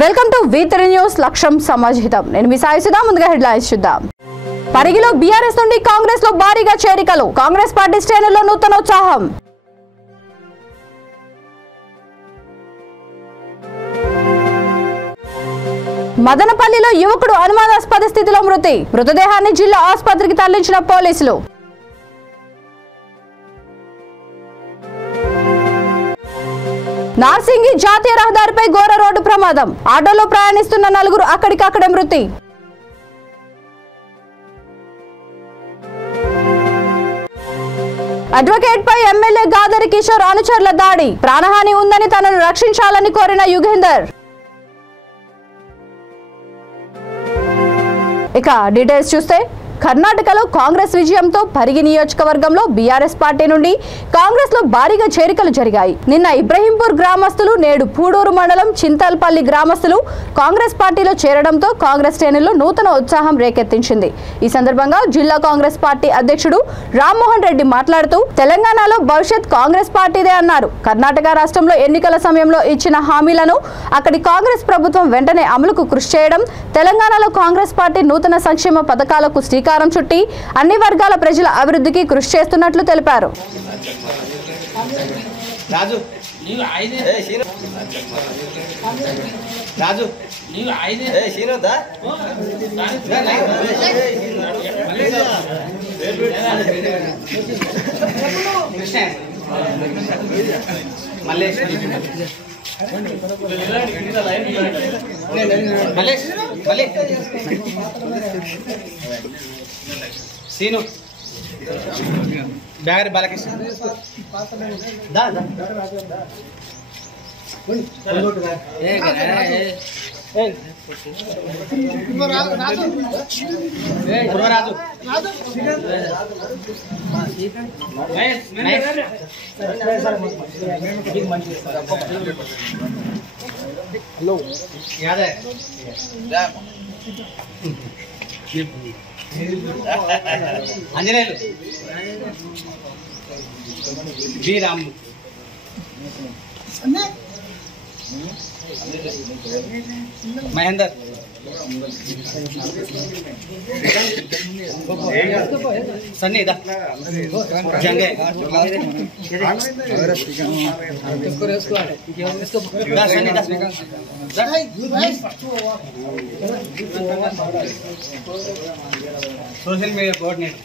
Welcome to V3 news లక్ష్యం సమాజితం. నేను మీ సాయి సుధా. ముందుగా హెడ్లైన్స్ చూద్దాం. పరిగిలో బీఆర్ఎస్ నుండి కాంగ్రెస్ లో భారీగా చేరికలు. కాంగ్రెస్ పార్టీ శ్రేణుల్లో నూతనోత్సాహం. మదనపల్లిలో యువకుడు అనుమానాస్పద స్థితిలో మృతదేహాన్ని జిల్లా ఆసుపత్రికి తరలించిన పోలీసులు. నార్సింగి జాతీయ రహదారిపై ఘోర రోడ్డు ప్రమాదం. ఆటోలో ప్రయాణిస్తున్న నలుగురు అక్కడికక్కడే మృతి. అడ్వకేట్ పై ఎమ్మెల్యే గాదరి కిషోర్ అనుచరుల దాడి. ప్రాణహాని ఉందని తనను రక్షించాలని కోరిన యుగేందర్. ఇక డీటెయిల్స్ చూస్తే, కర్ణాటకలో కాంగ్రెస్ విజయంతో పరిగి నియోజకవర్గంలో బీఆర్ఎస్ పార్టీ నుండి కాంగ్రెస్ లో భారీగా చేరికలు జరిగాయి. నిన్న ఇబ్రహీంపూర్ గ్రామస్తులు, నేడు పూడూరు మండలం చింతల్పల్లి గ్రామస్తులు కాంగ్రెస్ పార్టీలో చేరడంతో కాంగ్రెస్ శ్రేణుల్లో నూతన ఉత్సాహం రేకెత్తించింది. ఈ సందర్భంగా జిల్లా కాంగ్రెస్ పార్టీ అధ్యక్షుడు రామ్మోహన్ రెడ్డి మాట్లాడుతూ, తెలంగాణలో భవిష్యత్ కాంగ్రెస్ పార్టీదే అన్నారు. కర్ణాటక రాష్ట్రంలో ఎన్నికల సమయంలో ఇచ్చిన హామీలను అక్కడి కాంగ్రెస్ ప్రభుత్వం వెంటనే అమలుకు కృషి చేయడం, తెలంగాణలో కాంగ్రెస్ పార్టీ నూతన సంక్షేమ పథకాలకు శ్రీకారం చుట్టి అన్ని వర్గాల ప్రజల అభివృద్ధికి కృషి చేస్తున్నట్లు తెలిపారు. సీను బ్యాగరి బాలకృష్ణ హలో యాదే Anjaneyulu B Ramu Mahender Sunny Jange social media coordinator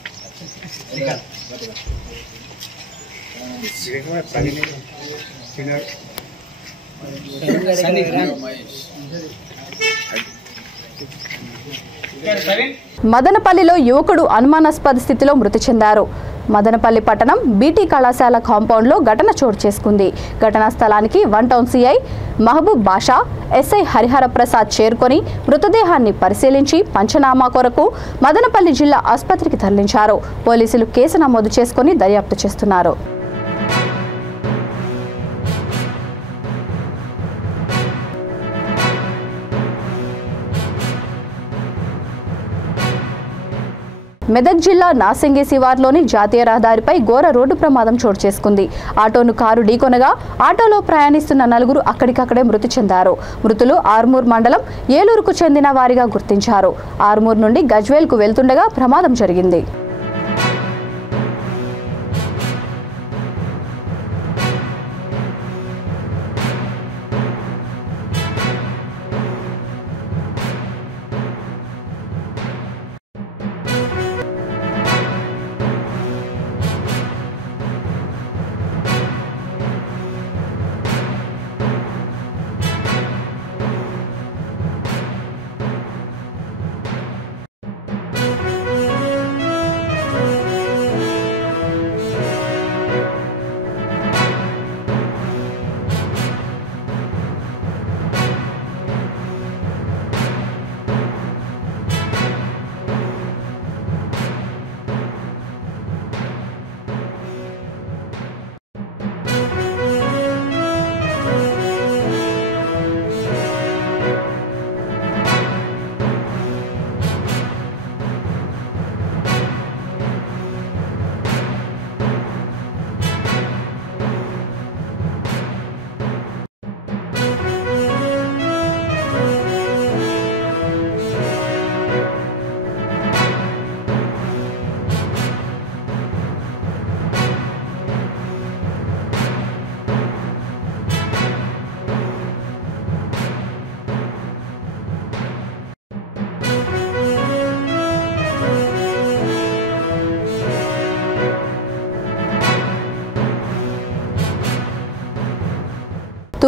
మదనపల్లిలో యువకుడు అనుమానాస్పద స్థితిలో మృతి చెందారు. మదనపల్లి పట్టణం బీటీ కళాశాల కాంపౌండ్లో ఘటన చోటు చేసుకుంది. ఘటనా స్థలానికి 1 టౌన్ సిఐ మహబూబ్ బాషా, ఎస్ఐ హరిహర ప్రసాద్ చేరుకొని మృతదేహాన్ని పరిశీలించి పంచనామా కొరకు మదనపల్లి జిల్లా ఆసుపత్రికి తరలించారు. పోలీసులు కేసు నమోదు చేసుకుని దర్యాప్తు చేస్తున్నారు. మెదక్ జిల్లా నార్సింగి శివార్లోని జాతీయ రహదారిపై ఘోర రోడ్డు ప్రమాదం చోటు చేసుకుంది. ఆటోను కారు ఢీకొనగా ఆటోలో ప్రయాణిస్తున్న నలుగురు అక్కడికక్కడే మృతి చెందారు. మృతులు ఆర్మూర్ మండలం ఏలూరుకు చెందిన వారిగా గుర్తించారు. ఆర్మూర్ నుండి గజ్వేల్కు వెళ్తుండగా ప్రమాదం జరిగింది.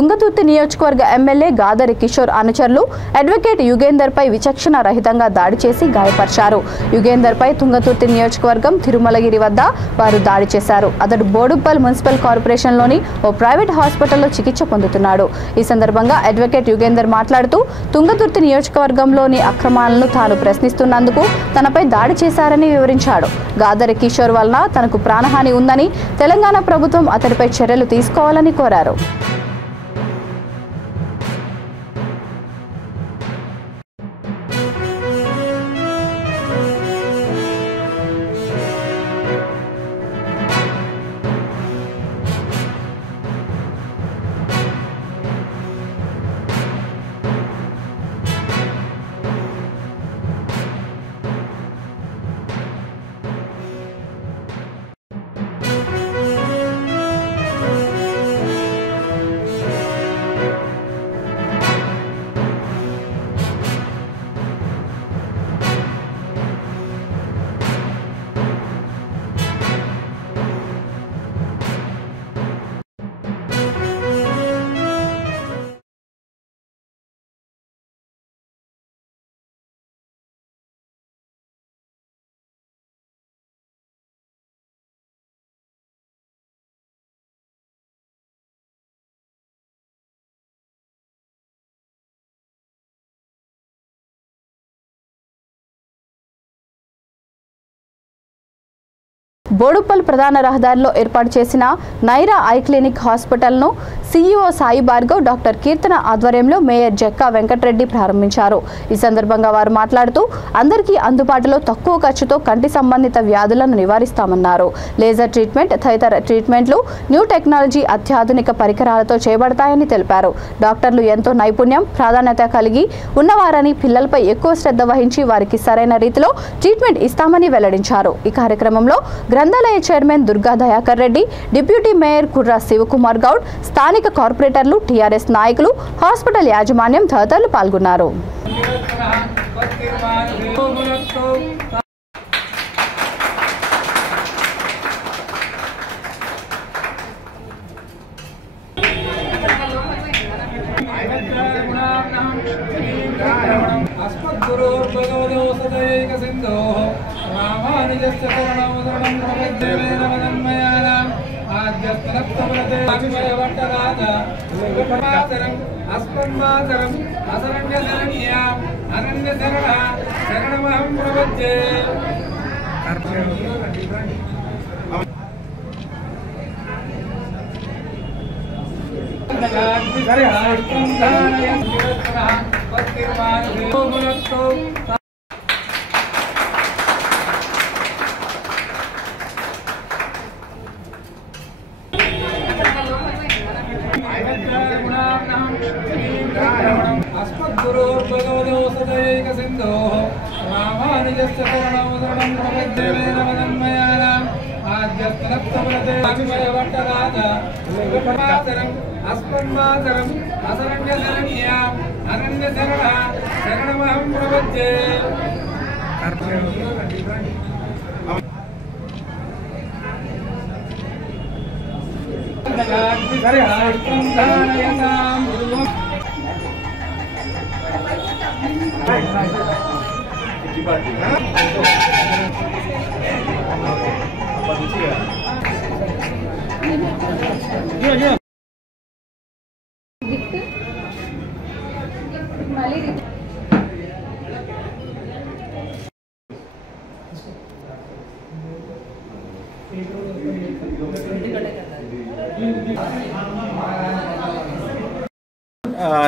తుంగతుర్తి నియోజకవర్గ ఎమ్మెల్యే గాదరి కిషోర్ అనుచరులు అడ్వకేట్ యుగేందర్పై విచక్షణ రహితంగా దాడి చేసి గాయపరిచారు. యుగేందర్పై తుంగతుర్తి నియోజకవర్గం తిరుమలగిరి వద్ద వారు దాడి చేశారు. అతడు బోడుప్పల్ మున్సిపల్ కార్పొరేషన్లోని ఓ ప్రైవేట్ హాస్పిటల్లో చికిత్స పొందుతున్నాడు. ఈ సందర్భంగా అడ్వకేట్ యుగేందర్ మాట్లాడుతూ తుంగతుర్తి నియోజకవర్గంలోని అక్రమాలను తాను ప్రశ్నిస్తున్నందుకు తనపై దాడి చేశారని వివరించాడు. గాదరి కిషోర్ వలన తనకు ప్రాణహాని ఉందని తెలంగాణ ప్రభుత్వం అతడిపై చర్యలు తీసుకోవాలని కోరారు. బోడుప్పల్ ప్రధాన రహదారిలో ఏర్పాటు చేసిన నైరా ఐ క్లినిక్ హాస్పిటల్ను సీఈఓ సాయి భార్గవ్, డాక్టర్ కీర్తన ఆధ్వర్యంలో మేయర్ జక్కా వెంకటరెడ్డి ప్రారంభించారు. ఈ సందర్భంగా వారు మాట్లాడుతూ అందరికీ అందుబాటులో తక్కువ ఖర్చుతో కంటి సంబంధిత వ్యాధులను నివారిస్తామన్నారు. లేజర్ ట్రీట్మెంట్ తదితర ట్రీట్మెంట్లు న్యూ టెక్నాలజీ అత్యాధునిక పరికరాలతో చేపడతాయని తెలిపారు. డాక్టర్లు ఎంతో నైపుణ్యం, ప్రాధాన్యత కలిగి ఉన్నవారని, పిల్లలపై ఎక్కువ శ్రద్ధ వహించి వారికి సరైన రీతిలో ట్రీట్మెంట్ ఇస్తామని వెల్లడించారు. ఈ కార్యక్రమంలో గ్రంథాలయ chairman Durga Dayakar Reddy, deputy mayor Kurra Shivakumar Goud, స్థానిక కార్పొరేటర్లు, టీఆర్ఎస్ నాయకులు, హాస్పిటల్ యాజమాన్యం తదితరులు పాల్గొన్నారు.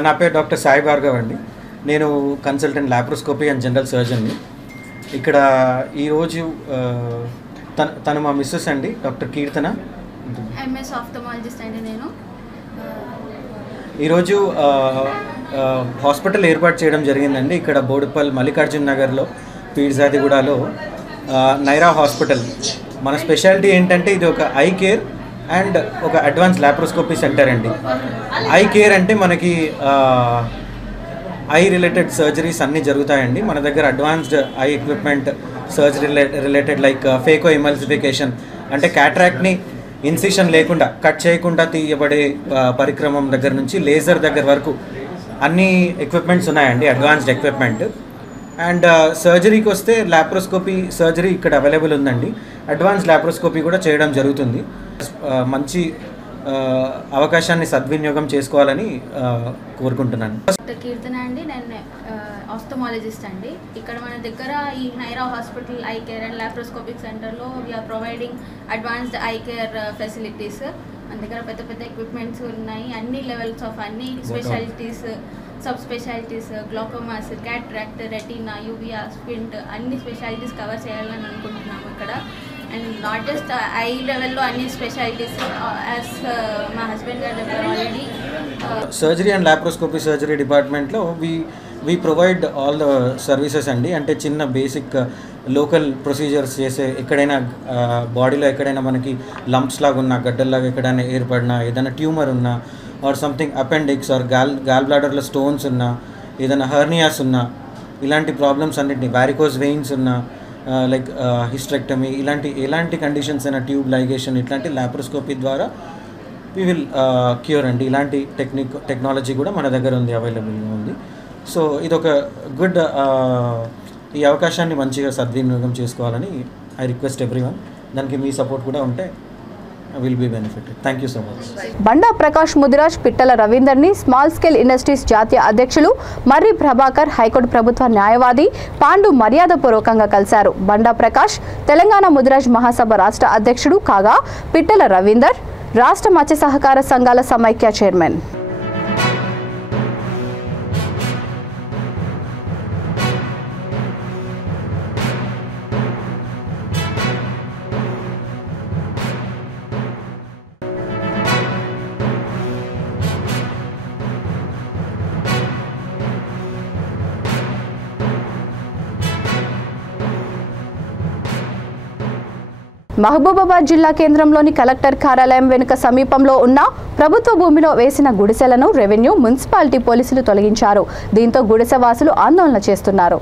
నా పేరు డాక్టర్ సాయి భార్గవ్ అండి. నేను కన్సల్టెంట్ లాప్రోస్కోపీ అండ్ జనరల్ సర్జన్ని. ఇక్కడ ఈరోజు తను మా మిస్సెస్ అండి, డాక్టర్ కీర్తన, ఎంఎస్ ఆఫ్థమాలజిస్ట్ అండి. నేను ఈరోజు హాస్పిటల్ ఏర్పాటు చేయడం జరిగిందండి. ఇక్కడ బోడుప్పల్ మల్లికార్జున్ నగర్లో పీర్జాదిగూడలో నైరా హాస్పిటల్. మన స్పెషాలిటీ ఏంటంటే ఇది ఒక ఐ కేర్ అండ్ ఒక అడ్వాన్స్ లాప్రోస్కోపీ సెంటర్ అండి. ఐ కేర్ అంటే మనకి ఐ రిలేటెడ్ సర్జరీస్ అన్నీ జరుగుతాయండి. మన దగ్గర advanced eye equipment, surgery related like phaco emulsification అంటే క్యాట్రాక్ట్ని ఇన్సిషన్ లేకుండా కట్ చేయకుండా తీయబడే పరిక్రమం దగ్గర నుంచి లేజర్ దగ్గర వరకు అన్ని ఎక్విప్మెంట్స్ ఉన్నాయండి, అడ్వాన్స్డ్ ఎక్విప్మెంట్. అండ్ సర్జరీకి వస్తే లాప్రోస్కోపీ సర్జరీ ఇక్కడ అవైలబుల్ ఉందండి. అడ్వాన్స్ లాప్రోస్కోపీ కూడా చేయడం జరుగుతుంది. మంచి అవకాశాన్ని సద్వినియోగం చేసుకోవాలని కోరుకుంటున్నాను. కీర్తన అండి, నేను ఆఫ్థమాలజిస్ట్ అండి. ఇక్కడ మన దగ్గర ఈ Naira hospital eye care and laparoscopic సెంటర్లో we're providing advanced eye care facilities. మన దగ్గర పెద్ద పెద్ద ఎక్విప్మెంట్స్ ఉన్నాయి, అన్ని లెవెల్స్ ఆఫ్ అన్ని specialities, sub specialities, glaucomas, cataract, retina, uvea, squint అన్ని స్పెషాలిటీస్ కవర్ చేయాలని అనుకుంటున్నాము ఇక్కడ. అండ్ నాట్ జస్ట్ ఐ లెవెల్లో అన్ని స్పెషాలిటీస్ యాజ్ మా హస్బెండ్ గారు చెప్పారు already. Surgery and laparoscopy surgery డిపార్ట్మెంట్లో we provide all the services అండి. అంటే చిన్న బేసిక్ లోకల్ ప్రొసీజర్స్ చేసే, ఎక్కడైనా బాడీలో ఎక్కడైనా మనకి లంప్స్ లాగా ఉన్నా, గడ్డల్లాగా ఎక్కడైనా ఏర్పడినా, ఏదైనా ట్యూమర్ ఉన్నా, or something appendix or gall బ్లాడర్లో స్టోన్స్ ఉన్నా, ఏదైనా హెర్నియాస్ ఉన్నా, ఇలాంటి ప్రాబ్లమ్స్ అన్నింటినీ, వారికోస్ వెయిన్స్ ఉన్నా, లైక్ హిస్టరెక్టమీ, ఎలాంటి కండిషన్స్ అయినా, ట్యూబ్ లైగేషన్, ఇట్లాంటి లాప్రోస్కోపీ ద్వారా వీ విల్ క్యూర్ అండి. ఇలాంటి టెక్నాలజీ కూడా మన దగ్గర ఉంది, అవైలబుల్గా ఉంది. సో ఇదొక గుడ్, ఈ అవకాశాన్ని మంచిగా సద్వినియోగం చేసుకోవాలని ఐ రిక్వెస్ట్ ఎవ్రీవన్. దానికి మీ సపోర్ట్ కూడా ఉంటే will be benefited. Thank you so much. Banda Prakash Mudiraj Pittala రవీందర్ని స్మాల్ స్కేల్ ఇండస్ట్రీస్ జాతీయ అధ్యక్షులు మర్రి ప్రభాకర్, హైకోర్టు ప్రభుత్వ న్యాయవాది పాండు మర్యాదపూర్వకంగా కలిశారు. బండా ప్రకాష్ తెలంగాణ ముదిరాజ్ మహాసభ రాష్ట్ర అధ్యక్షుడు కాగా, పిట్టల రవీందర్ రాష్ట్ర మత్స్య సహకార సంఘాల సమైక్య చైర్మన్. మహబూబాబాద్ జిల్లా కేంద్రంలోని కలెక్టర్ కార్యాలయం వెనుక సమీపంలో ఉన్న ప్రభుత్వ భూమిలో వేసిన గుడిసెలను రెవెన్యూ, మున్సిపాలిటీ పోలీసులు తొలగించారు. దీంతో గుడిసెవాసులు ఆందోళన చేస్తున్నారు.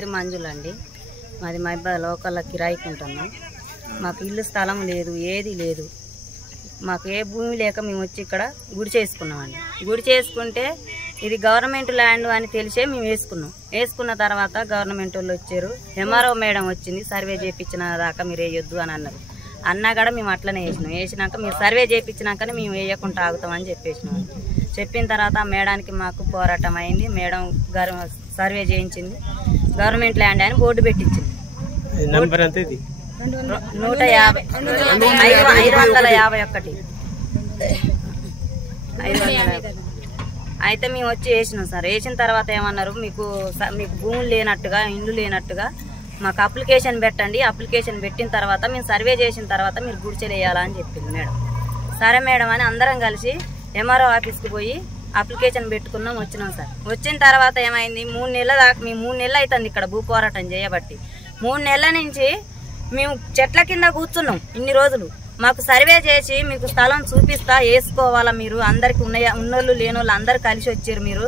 పేరు మంజులండి. మాది మైబాద్ లోకల్లో కిరాయికి ఉంటున్నాం. మాకు ఇల్లు స్థలం లేదు, ఏది లేదు. మాకు ఏ భూమి లేక మేము వచ్చి ఇక్కడ గుడి చేసుకున్నామండి. గుడి చేసుకుంటే ఇది గవర్నమెంట్ ల్యాండ్ అని తెలిసే మేము వేసుకున్న తర్వాత గవర్నమెంట్ వాళ్ళు వచ్చారు. ఎంఆర్ఓ మేడం వచ్చింది, సర్వే చేయించిన దాకా మీరు వేయొద్దు అని అన్నా కూడా మేము అట్లనే వేసినాక మీరు సర్వే చేయించినాకనే మేము వేయకుండా ఆగుతామని చెప్పేసినాం. చెప్పిన తర్వాత ఆ మేడానికి మాకు పోరాటం అయింది. మేడం సర్వే చేయించింది, గవర్నమెంట్ ల్యాండ్ అని బోర్డు పెట్టించింది. 150 551 అయితే మేము వచ్చి వేసినాం సార్. వేసిన తర్వాత ఏమన్నారు, మీకు భూములు లేనట్టుగా, ఇండ్లు లేనట్టుగా మాకు అప్లికేషన్ పెట్టండి. అప్లికేషన్ పెట్టిన తర్వాత మేము సర్వే చేసిన తర్వాత మీరు గుడిచెలు వేయాలని చెప్పింది మేడం. సరే మేడం అని అందరం కలిసి ఎంఆర్ఓ ఆఫీస్కి పోయి అప్లికేషన్ పెట్టుకున్నాం, వచ్చినాం సార్. వచ్చిన తర్వాత ఏమైంది, 3 నెలల దాకా మేము 3 నెలలు అవుతుంది ఇక్కడ భూ పోరాటం చేయబట్టి. 3 నెలల నుంచి మేము చెట్ల కింద కూర్చున్నాం ఇన్ని రోజులు. మాకు సర్వే చేసి మీకు స్థలం చూపిస్తా, వేసుకోవాలా మీరు, అందరికి ఉన్నోళ్ళు లేనోళ్ళు అందరు కలిసి వచ్చారు, మీరు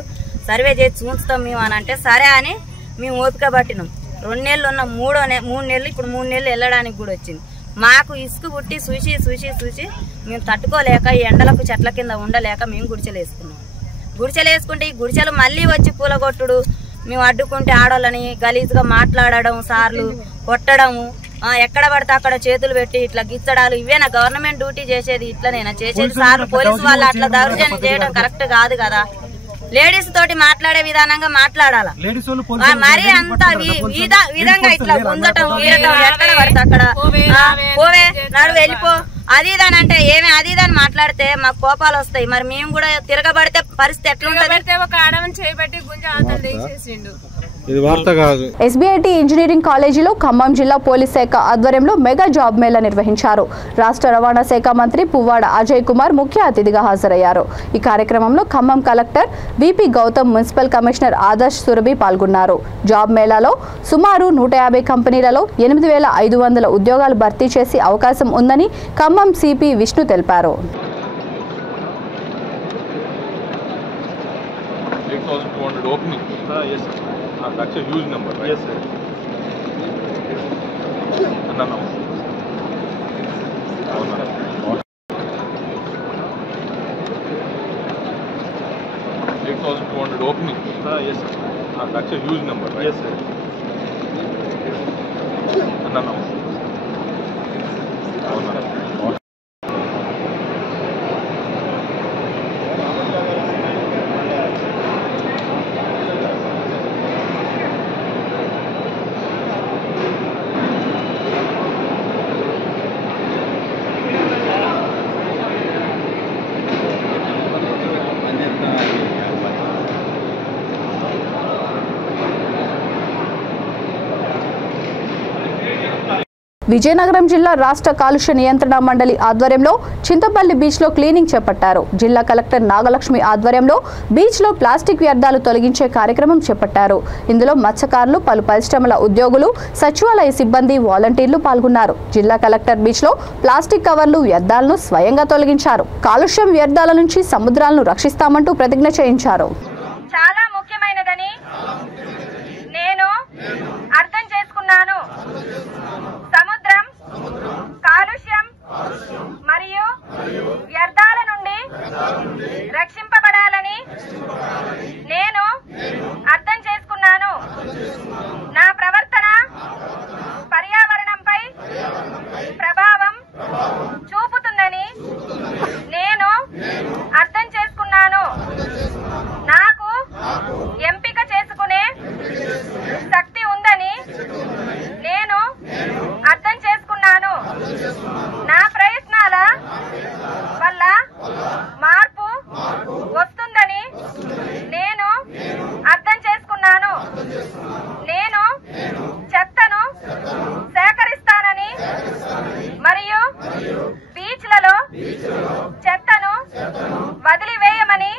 సర్వే చేసి చూస్తాం మేము అని అంటే సరే అని మేము ఓపిక పట్టినాం. 2 నెలలు ఉన్న 3 నెలలు ఇప్పుడు 3 నెలలు వెళ్ళడానికి కూడా వచ్చింది. మాకు ఇసుక పుట్టి చూసి మేము తట్టుకోలేక ఈ ఎండలకు చెట్ల కింద ఉండలేక మేము గుడిచెలు వేసుకున్నాం. గుడిచెలు వేసుకుంటే ఈ గుడిచెలు మళ్ళీ వచ్చి పూలగొట్టుడు, మేము అడ్డుకుంటే ఆడోళ్ళని గలీజ్గా మాట్లాడడం, సార్లు కొట్టడము, ఎక్కడ పడితే అక్కడ చేతులు పెట్టి ఇట్లా గిచ్చడాలు, ఇవేనా గవర్నమెంట్ డ్యూటీ చేసేది? ఇట్లనేనా చేసేది? సార్లు పోలీసు వాళ్ళు అట్లా దౌర్జన్యం చేయడం కరెక్ట్ కాదు కదా. లేడీస్ తోటి మాట్లాడే విధానంగా మాట్లాడాలా, మరి అంత విధంగా ఇట్లా గుంజటం, వీరటం, ఎక్కడ పడితే అక్కడ పోవే నడు వెళ్ళిపో అది ఇదని అంటే ఏమి అది ఇదని మాట్లాడితే మాకు కోపాలు వస్తాయి. మరి మేము కూడా తిరగబడితే పరిస్థితి ఎట్లుంటది? ఒక ఆడమని చేయబట్టి గుంజ అవతల తీసేసిండు. ఎస్బీఐటీ ఇంజనీరింగ్ కాలేజీలో ఖమ్మం జిల్లా పోలీస్ శాఖ ఆధ్వర్యంలో మెగా జాబ్ మేళా నిర్వహించారు. రాష్ట్ర రవాణా శాఖ మంత్రి పువ్వాడ అజయ్ కుమార్ ముఖ్య అతిథిగా హాజరయ్యారు. ఈ కార్యక్రమంలో Khammam collector VP Gautam, municipal commissioner Adarsh Surabhi పాల్గొన్నారు. జాబ్ మేళాలో సుమారు 150 కంపెనీలలో 8500 ఉద్యోగాలు భర్తీ చేసే అవకాశం ఉందని ఖమ్మం సిపి విష్ణు తెలిపారు. That's a huge number, right? Yes, sir. No. 8,200 openings. Yes, sir. That's a huge number, right? Yes, sir. No. Vizianagaram జిల్లా రాష్ట్ర కాలుష్య నియంత్రణ మండలి ఆధ్వర్యంలో చింతపల్లి బీచ్లో క్లీనింగ్ చేపట్టారు. జిల్లా కలెక్టర్ నాగలక్ష్మి ఆధ్వర్యంలో బీచ్లో ప్లాస్టిక్ వ్యర్థాలు తొలగించే కార్యక్రమం చేపట్టారు. ఇందులో మత్స్యకారులు, పలు పరిశ్రమల ఉద్యోగులు, సచివాలయ సిబ్బంది, వాలంటీర్లు పాల్గొన్నారు. జిల్లా కలెక్టర్ బీచ్లో ప్లాస్టిక్ కవర్లు, వ్యర్థాలను స్వయంగా తొలగించారు. కాలుష్యం వ్యర్థాల నుంచి సముద్రాలను రక్షిస్తామంటూ ప్రతిజ్ఞ చేయించారు. చాలా ముఖ్యమైనదని నేను అర్థం చేసుకున్నాను. సముద్రం కాలుష్యం మరియు వ్యర్థాల నుండి రక్షింపబడాలని నేను అర్థం చేసుకున్నాను. నా ప్రవర్తన పర్యావరణంపై ప్రభావం చూపుతుందని నేను అర్థం చేసుకున్నాను. నాకు ఎంపిక చేసుకునే శక్తి ఉందని నేను అర్థం చేసుకున్నాను. నా ప్రయత్నాల వల్ల మార్పు వస్తుందని నేను అర్థం చేసుకున్నాను. నేను చెత్తను సేకరిస్తానని మరియు బీచ్లలో చెత్తను వదిలివేయమని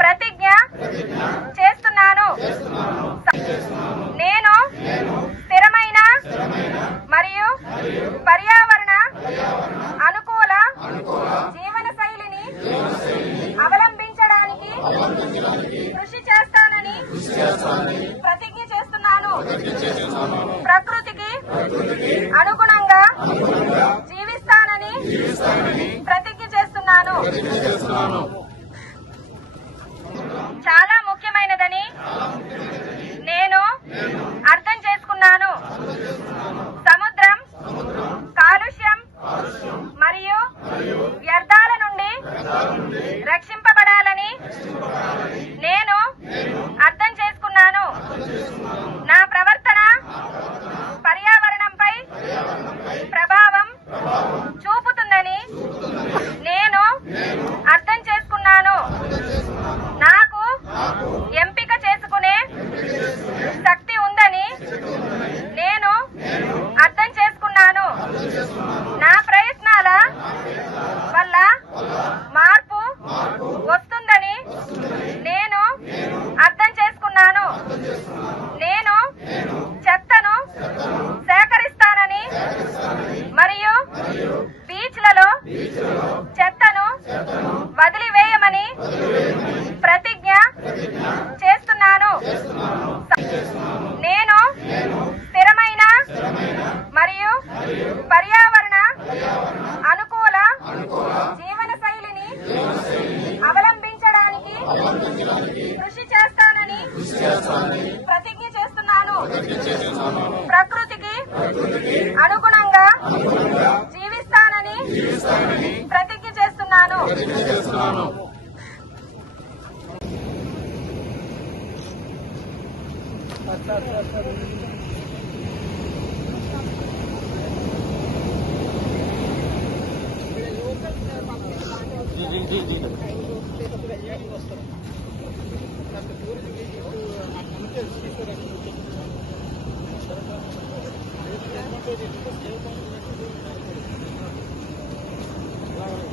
ప్రతిజ్ఞ చేస్తున్నాను. నేను స్థిరమైన మరియు పర్యావరణ అనుకూల జీవన శైలిని అవలంబించడానికి కృషి చేస్తానని ప్రతిజ్ఞ చేస్తున్నాను. ప్రతిజ్ఞ చేస్తున్నాను. చాలా ముఖ్యమైనదని నేను అర్థం చేసుకున్నాను. సముద్రం కాలుష్యం మరియు వ్యర్థాల నుండి రక్షింపబడాలని నేను అర్థం చేసుకున్నాను. నా ప్రవర్తన పర్యావరణంపై ప్రభావం చూపుతుందని నేను అర్థం చేసుకున్నాను. నాకు ఎంపిక చేసుకునే శక్తి ఉందని నేను అర్థం చేసుకున్నాను. నా ప్రయత్నాల వల్ల మార్పు వస్తుందని నేను అర్థం చేసుకున్నాను. నేను చెత్తను సేకరిస్తానని మరియు బీచ్లలో చెత్తను వదిలివేయమని ప్రతిజ్ఞ చేస్తున్నాను. నేను స్థిరమైన మరియు పర్యావరణ అనుకూల జీవన శైలిని అవలంబించడానికి కృషి చేస్తానని ప్రతిజ్ఞ చేస్తున్నాను. ప్రకృతికి అనుగుణంగా జీవిస్తానని ప్రతిజ్ఞ చేస్తున్నాను.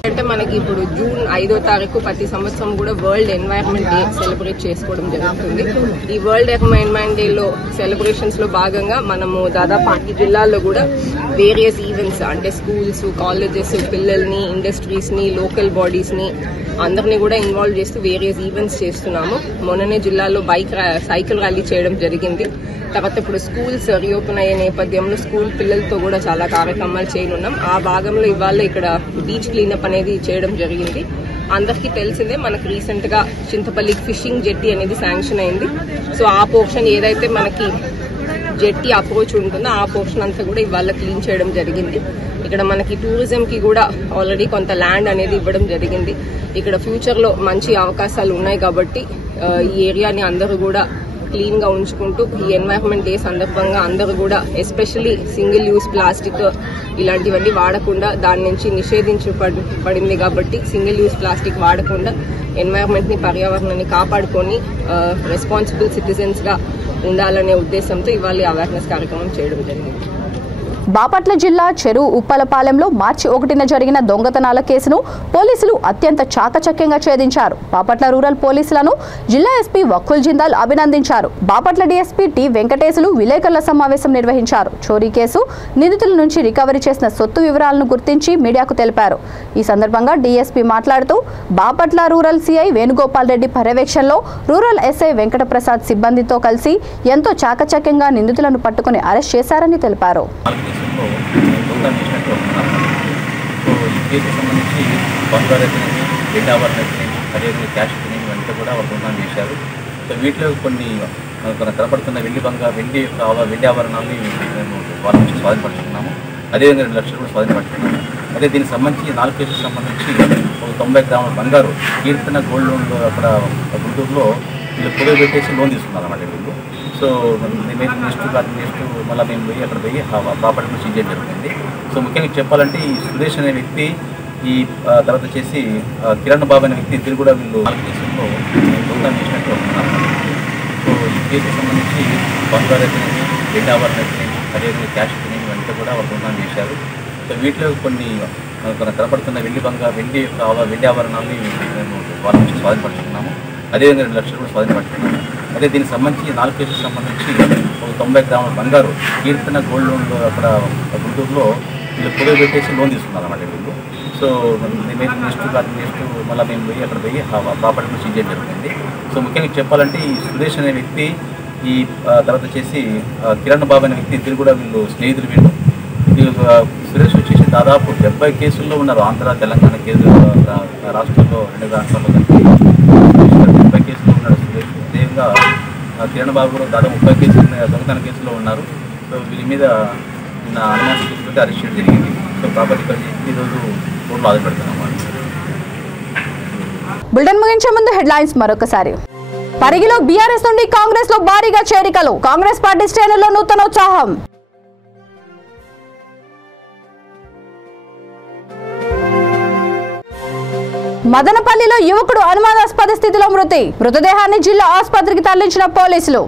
అంటే మనకి ఇప్పుడు జూన్ 5వ తారీఖు ప్రతి సంవత్సరం కూడా వరల్డ్ ఎన్వైరన్మెంట్ డే సెలబ్రేట్ చేసుకోవడం జరుగుతుంది. ఈ వరల్డ్ ఎన్వైరన్మెంట్ డే లో సెలబ్రేషన్స్ లో భాగంగా మనము దాదాపు అన్ని జిల్లాల్లో కూడా వేరియస్ ఈవెంట్స్ అంటే స్కూల్స్, కాలేజెస్, పిల్లల్ని, ఇండస్ట్రీస్ ని, లోకల్ బాడీస్ ని అందరినీ కూడా ఇన్వాల్వ్ చేస్తూ వేరియస్ ఈవెంట్స్ చేస్తున్నాము. మొన్ననే జిల్లాలో సైకిల్ ర్యాలీ చేయడం జరిగింది. తర్వాత ఇప్పుడు స్కూల్స్ రీఓపెన్ అయ్యే నేపథ్యంలో స్కూల్ పిల్లలతో కూడా చాలా కార్యక్రమాలు చేయనున్నాం. ఆ భాగంలో ఇవాళ ఇక్కడ బీచ్ క్లీనప్ అనేది చేయడం జరిగింది. అందరికీ తెలిసిందే మనకు రీసెంట్ గా చింతపల్లి ఫిషింగ్ జెట్టి అనేది శాంక్షన్ అయింది. సో ఆ పోర్షన్ ఏదైతే మనకి జెట్టి అప్రోచ్ ఉంటుందో ఆ పోర్షన్ అంతా కూడా ఇవాళ క్లీన్ చేయడం జరిగింది. ఇక్కడ మనకి టూరిజం కి కూడా ఆల్రెడీ కొంత ల్యాండ్ అనేది ఇవ్వడం జరిగింది. ఇక్కడ ఫ్యూచర్ లో మంచి అవకాశాలు ఉన్నాయి కాబట్టి ఈ ఏరియాని అందరూ కూడా క్లీన్ గా ఉంచుకుంటూ ఈ ఎన్వైరన్మెంట్ డే సందర్భంగా అందరూ కూడా ఎస్పెషల్లీ సింగిల్ యూజ్ ప్లాస్టిక్ ఇలాంటివన్నీ వాడకుండా దాని నుంచి నిషేధించబడింది కాబట్టి సింగిల్ యూజ్ ప్లాస్టిక్ వాడకుండా ఎన్వైరన్మెంట్ ని, పర్యావరణాన్ని కాపాడుకొని రెస్పాన్సిబుల్ సిటిజన్స్ గా ఉండాలనే ఉద్దేశంతో ఇవాళ అవేర్నెస్ కార్యక్రమం చేయడం జరిగింది. బాపట్ల జిల్లా చెరువు ఉప్పలపాలెంలో మార్చి 1న జరిగిన దొంగతనాల కేసును పోలీసులు అత్యంత చాకచక్యంగా ఛేదించారు. బాపట్ల రూరల్ పోలీసులను జిల్లా ఎస్పీ వకుల్ జిందాల్ అభినందించారు. బాపట్ల డీఎస్పీ టి వెంకటేశులు విలేకరుల సమావేశం నిర్వహించారు. చోరీ కేసు నిందితుల నుంచి రికవరీ చేసిన సొత్తు వివరాలను గుర్తించి మీడియాకు తెలిపారు. ఈ సందర్భంగా డీఎస్పీ మాట్లాడుతూ బాపట్ల రూరల్ సిఐ వేణుగోపాల్ రెడ్డి పర్యవేక్షణలో రూరల్ ఎస్ఐ వెంకటప్రసాద్ సిబ్బందితో కలిసి ఎంతో చాకచక్యంగా నిందితులను పట్టుకుని అరెస్ట్ చేశారని తెలిపారు. సో ఈ కేసుకు సంబంధించి బంగారు అయితేనేమి, వెండి ఆభరణాలు, అదేవిధంగా క్యాష్ ఇవన్నీ కూడా వాళ్ళు దొంగతనం చేశారు. సో వీటిలో కొన్ని కనపడుతున్న వెండి ఆభరణాలని మేము వాళ్ళ నుంచి స్వాధీనపరుచుకున్నాము. అదేవిధంగా 2 లక్షలు కూడా స్వాధీనపరుచుకున్నాము. అదే దీనికి సంబంధించి 4 కేసులకు సంబంధించి ఒక 90 గ్రాముల బంగారు కీర్తన గోల్డ్ లోన్ అక్కడ గుంటూరులో వీళ్ళు పొగ పెట్టేసి లోన్ తీసుకున్నారు అన్నమాట వీళ్ళు. సో నెక్స్ట్ మళ్ళీ మేము పోయి అక్కడ పోయి ప్రాపర్టీ నుంచి చేయడం జరుగుతుంది. సో ముఖ్యంగా చెప్పాలంటే ఈ సురేష్ అనే వ్యక్తి, ఈ తర్వాత వచ్చేసి కిరణ్ బాబు అనే వ్యక్తి, ఇద్దరు కూడా వీళ్ళు 4 కేసుల్లో దొంగతనం చేసినట్టు ఉన్నారు. సో ఈ కేసుకు సంబంధించి బంగారు అయితేనేమి, వెండి ఆభరణాలు, అదేవిధంగా క్యాష్ ఇవన్నీ కూడా వాళ్ళు దొంగతనం చేశారు. సో వీటిలో కొన్ని కనపడుతున్న వెండి ఆభరణాలని మేము వాళ్ళ నుంచి స్వాధీనపరుచుకున్నాము. అదేవిధంగా 2 లక్షలు కూడా స్వాధీనపరుచుకున్నాము. అదే దీనికి సంబంధించి 4 కేసులకు సంబంధించి ఒక 90 గ్రాముల బంగారు కీర్తన గోల్డ్ లోన్ అక్కడ గుంటూరులో వీళ్ళు పొగ పెట్టేసి లోన్ తీసుకున్నారు అన్నమాట వీళ్ళు. సో నెక్స్ట్ మళ్ళీ మేము పోయి అక్కడ పోయి ప్రాపర్టీ నుంచి చేయడం జరుగుతుంది. సో ముఖ్యంగా చెప్పాలంటే ఈ సురేష్ అనే వ్యక్తి, ఈ తర్వాత వచ్చేసి కిరణ్ బాబు అనే వ్యక్తి, ఇద్దరు కూడా వీళ్ళు స్నేహితులు. వీళ్ళు సురేష్ వచ్చేసి దాదాపు 70 కేసుల్లో ఉన్నారు. ఆంధ్ర తెలంగాణ రాష్ట్రాల్లో 2 రాష్ట్రాల్లో కలిపి 70 కేసుల్లో ఉన్నాడు సురేష్. అదేవిధంగా కిరణ్ బాబు కూడా దాదాపు 30 కేసులు దొంగతన కేసులో ఉన్నారు. సో వీరి మీద నిన్న అనుమానితులతో అరెస్ట్ చేయడం జరిగింది. సో కాబట్టి ఇక్కడ ఈరోజు కోర్టులో హాజరుపెడుతున్నాం. బులెటిన్ ముగించే ముందు హెడ్లైన్స్ మరొకసారి. పరిగిలో బీఆర్ఎస్ నుండి కాంగ్రెస్ లో భారీగా చేరికలు, కాంగ్రెస్ పార్టీ శ్రేణుల్లో నూతనోత్సాహం. మదనపల్లిలో యువకుడు అనుమానాస్పద స్థితిలో మృతదేహాన్ని జిల్లా ఆసుపత్రికి తరలించిన పోలీసులు.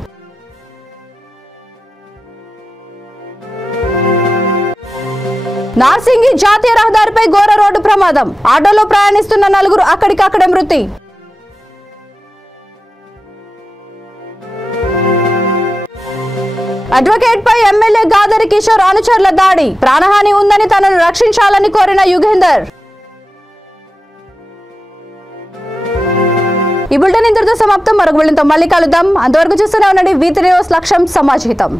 నార్సింగి జాతీయ రహదారిపై ఘోర రోడ్డు ప్రమాదం, ఆటోలో ప్రయాణిస్తున్న 4 అక్కడికక్కడే మృతి. అడ్వకేట్ పై ఎమ్మెల్యే గాదరి కిషోర్ అనుచరుల దాడి, ప్రాణహాని ఉందని తనను రక్షించాలని కోరిన యుగేందర్. ఈ బులెటిన్ ఇంతటితో సమాప్తం. మరొక బులెటిన్తో మళ్ళీ కలుద్దాం. అంతవరకు చూస్తూనే ఉండండి V3 న్యూస్, లక్ష్యం సమాజ్ హితం.